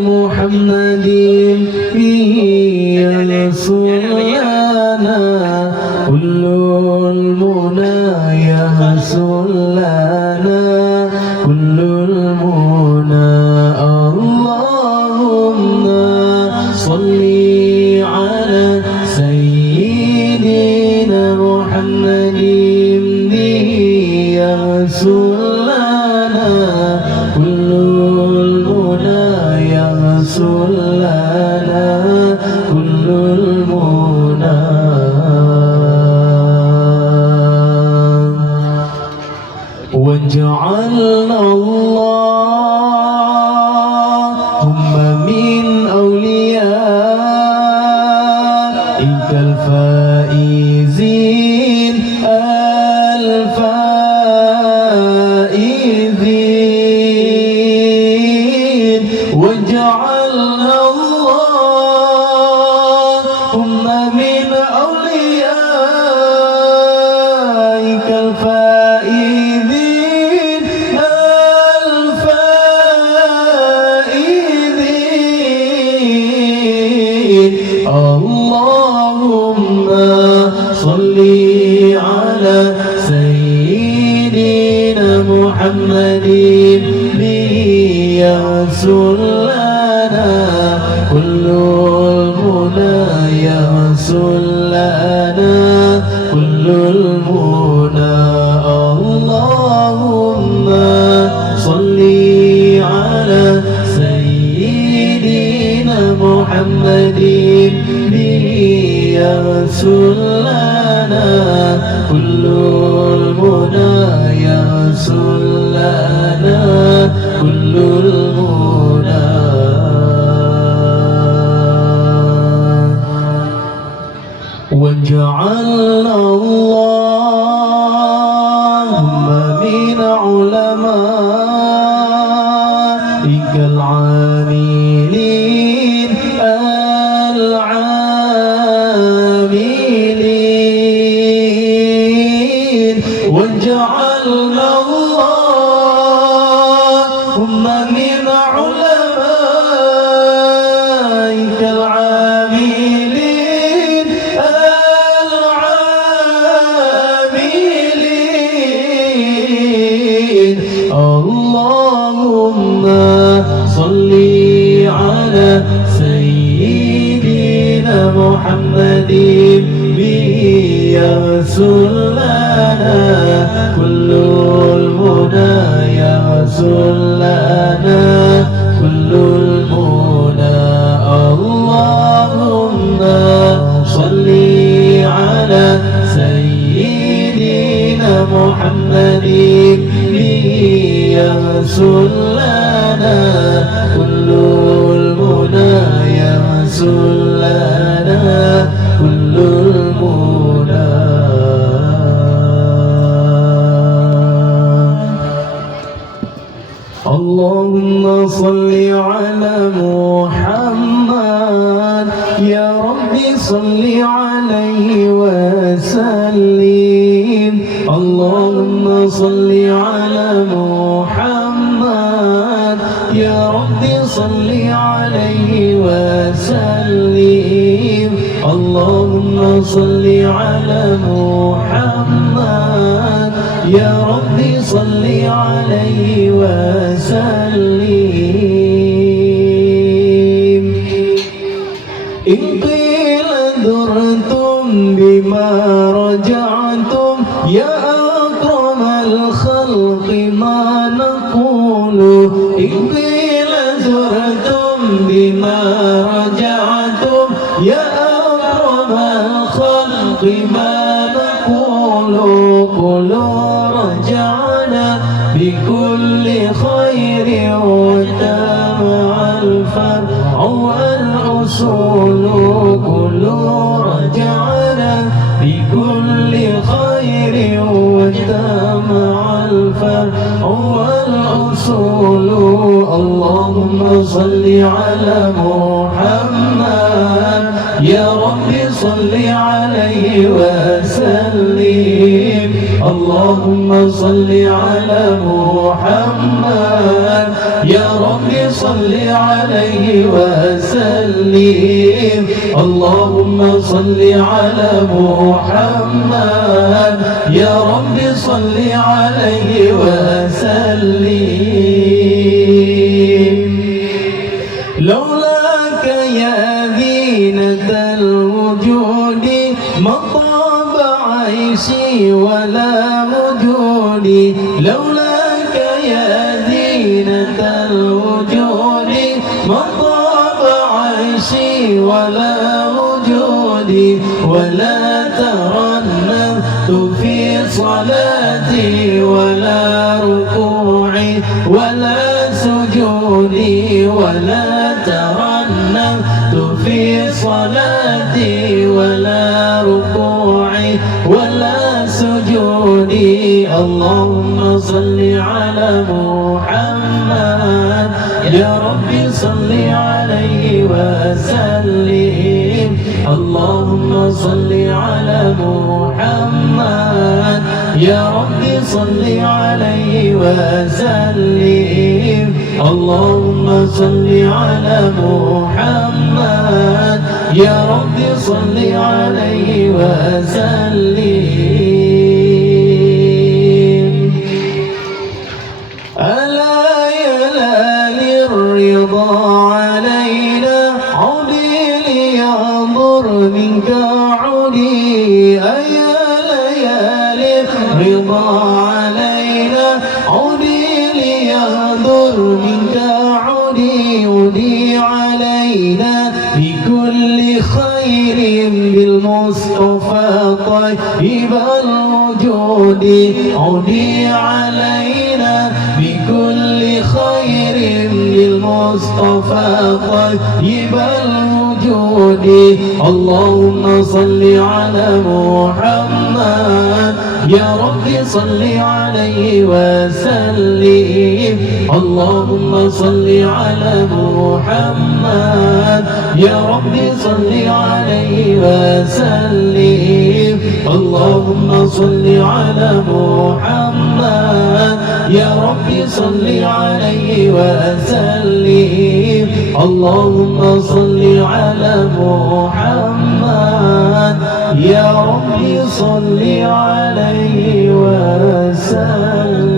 محمد به سلنا كل المنى يحصل لنا كل المنى اللهم صل على سيدنا محمد به يحصل لنا كل يحصل لنا كل المنى واجعلنا اللهم من أوليائك الفائزين الفائزين واجعلنا اللهم من أوليائك الفائزين الفائزين اللهم صل على سيدنا محمد يحصل لنا كل المنى يحصل لنا كل المنى اللهم صل على سيدنا محمد يحصل لنا كل المنى يحصل لنا كل المنى واجعلنا اللهم من علمائك العاملين العاملين واجعلنا اللهم من علمائك العاملين العاملين اللهم صل على سيدنا محمد به يحصل لنا كل المنى يحصل لنا كل المنى اللهم صل على سيدنا محمد به يحصل لنا كل المنى يحصل لنا كل المنى اللهم صل على محمد يا ربي صل عليه وسلم اللهم صل على محمد يا ربي صل عليه وسلم اللهم صل على محمد يا ربي صل عليه وسلم إن قيل درتم بما رجعتم يا أكرم الخلق ما نقول إن قيل درتم بما رجعتم يا أكرم الخلق ما نقول قلوا رجعنا بكل خير وتابع الفرع والأصول كلوا رجعنا بكل خير وتابع الفرع والأصول اللهم صل على محمد يا رب صل عليه وسلم اللهم صل على محمد يا رب صل عليه وسلم اللهم صل على محمد يا رب صل عليه وسلم لولاك يا زينة الوجود ما طاب عيشي ولا وجودي لولاك يا زينة الوجود ما طاب عيشي ولا وجودي ولا ترنمت في صلاتي ولا ركوعي ولا سجودي ولا ترنمت في صلاتي ولا ركوعي ولا سجودي اللهم صل على محمد يا رب صل عليه وسلم اللهم صل على محمد يا رب صل عليه وسلم اللهم صل على محمد يا رب صل عليه وسلم ألا يلال الرضا علينا عودي لينظر منك عودي أيا ليالي الرضا علينا عودي لينظر منك عودي عودي علينا بكل خير بالمصطفى طيب الوجود عودي علينا بكل خير بالمصطفى طيب الوجود اللهم صل على محمد يا رب صل عليه وسلم اللهم صل على محمد يا رب صل عليه وسلم اللهم صل على محمد يا رب صل عليه وسلم اللهم صل على محمد يا رب صل عليه وسلم